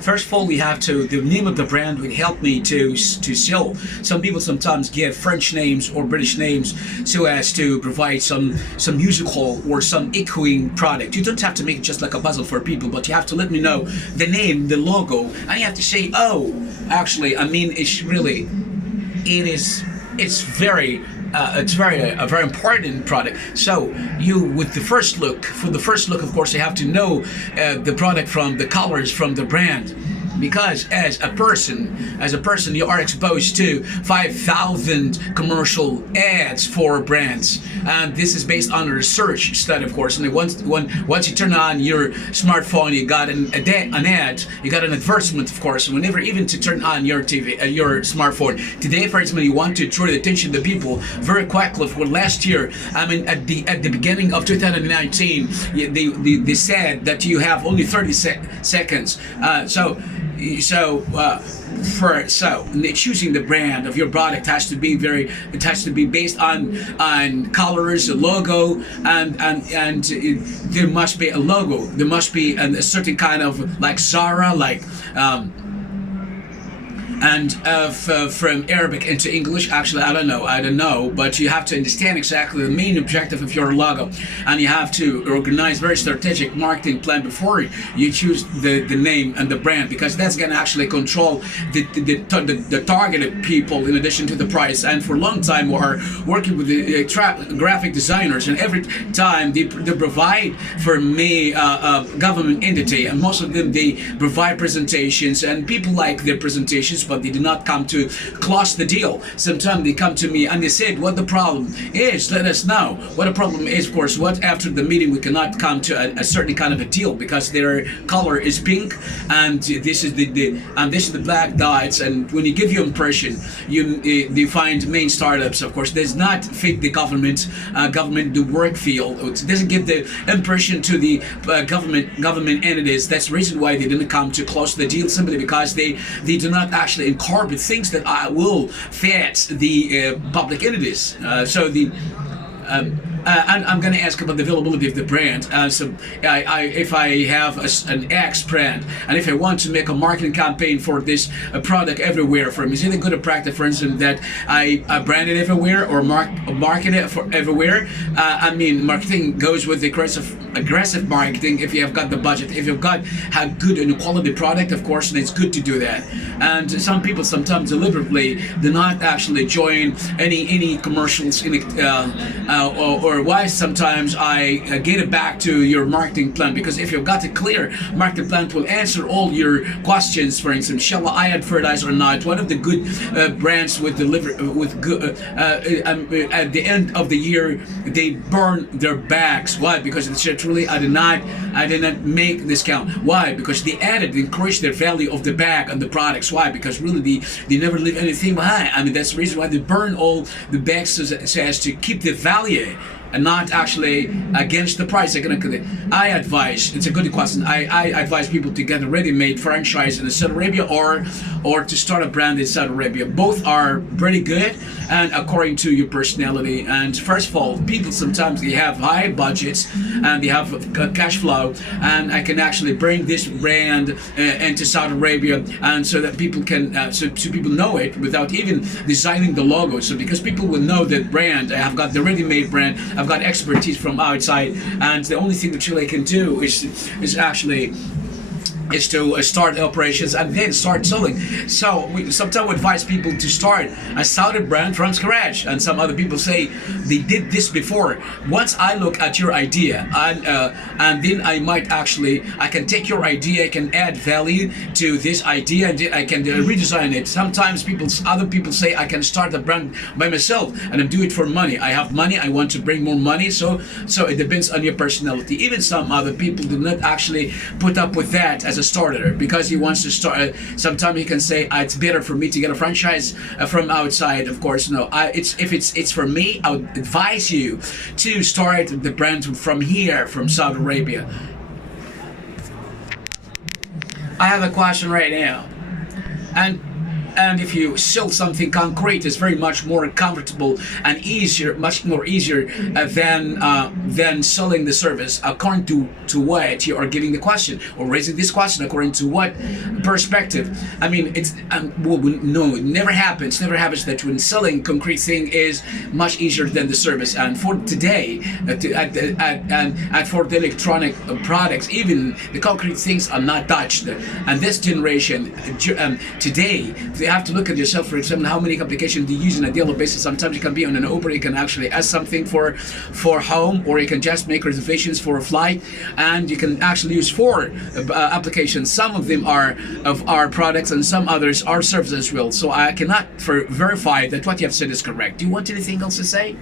First of all, we have to, the name of the brand would help me to sell. Some people sometimes give French names or British names so as to provide some musical or some echoing product. You don't have to make it just like a puzzle for people, but you have to let me know the name, the logo, and you have to say, oh, actually, I mean, it's very a very important product. So you, with the first look, for the first look, of course, you have to know the product from the colors, from the brand. Because as a person, you are exposed to 5,000 commercial ads for brands, and this is based on a research study, of course. And once you turn on your smartphone, you got an ad, you got an advertisement, of course. Whenever, even to turn on your TV, your smartphone today, for example, you want to draw the attention of the people very quickly. For last year, I mean, at the beginning of 2019, they said that you have only 30 seconds. So choosing the brand of your product has to be based on colors, a logo, and there must be a logo. There must be a certain kind of, like Zara, like from Arabic into English. Actually, I don't know, but you have to understand exactly the main objective of your logo, and you have to organize very strategic marketing plan before you choose the name and the brand, because that's going to actually control the targeted people in addition to the price. And for a long time, we are working with the graphic designers, and every time they provide for me a government entity, and most of them, they provide presentations, and people like their presentations, but they do not come to close the deal. Sometimes they come to me and they said, what the problem is, let us know. What the problem is, of course, what after the meeting we cannot come to a certain kind of a deal because their color is pink, and this is the black dots. And when you give your impression, you find main startups, of course, does not fit the government the work field. It doesn't give the impression to the government entities. That's the reason why they didn't come to close the deal, simply because they do not actually incorporate things that will fit the public entities. And I'm going to ask about the availability of the brand. If I have an X brand, and if I want to make a marketing campaign for this product everywhere, for me, is it a good practice, for instance, that I brand it everywhere or market it for everywhere? I mean, marketing goes with aggressive marketing if you have got the budget. If you've got a good and quality product, of course, then it's good to do that. And some people sometimes deliberately do not actually join any commercials or why sometimes I get it back to your marketing plan, because if you've got a clear marketing plan, it will answer all your questions. For instance, shall I advertise or not? One of the good brands with good at the end of the year, they burn their bags. Why? Because it's literally I did not make this count. Why? Because they increased their value of the bag and the products. Why? Because really they never leave anything behind. I mean, that's the reason why they burn all the bags so as to keep the value and not actually against the price. I advise, it's a good question, I advise people to get a ready-made franchise in Saudi Arabia or to start a brand in Saudi Arabia. Both are pretty good and according to your personality. And first of all, people sometimes they have high budgets and they have cash flow, and I can actually bring this brand into Saudi Arabia, and so that people can so people know it without even designing the logo. So because people will know that brand, I have got the ready-made brand, I've got expertise from outside, and the only thing that Chile can do is actually to start operations and then start selling. So we sometimes advise people to start a Saudi brand from scratch, and some other people say they did this before. Once I look at your idea, and then I can take your idea, I can add value to this idea, and I can redesign it. Sometimes other people say I can start a brand by myself and I do it for money. I have money, I want to bring more money. So it depends on your personality. Even some other people do not actually put up with that as a starter, because he wants to start. Sometimes he can say, it's better for me to get a franchise from outside. Of course, no. If it's for me, I would advise you to start the brand from here, from Saudi Arabia. I have a question right now, and And if you sell something concrete, it's very much more comfortable and easier, much more easier than selling the service according to what you are giving the question or raising this question according to what perspective. I mean, it's no, it never happens. Never happens that when selling concrete thing is much easier than the service. And for today, and for the electronic products, even the concrete things are not touched. And this generation today, you have to look at yourself, for example, how many applications do you use on a daily basis. Sometimes you can be on an Uber, you can actually ask something for home, or you can just make reservations for a flight, and you can actually use 4 applications. Some of them are of our products and some others are services as well. So I cannot verify that what you have said is correct. Do you want anything else to say?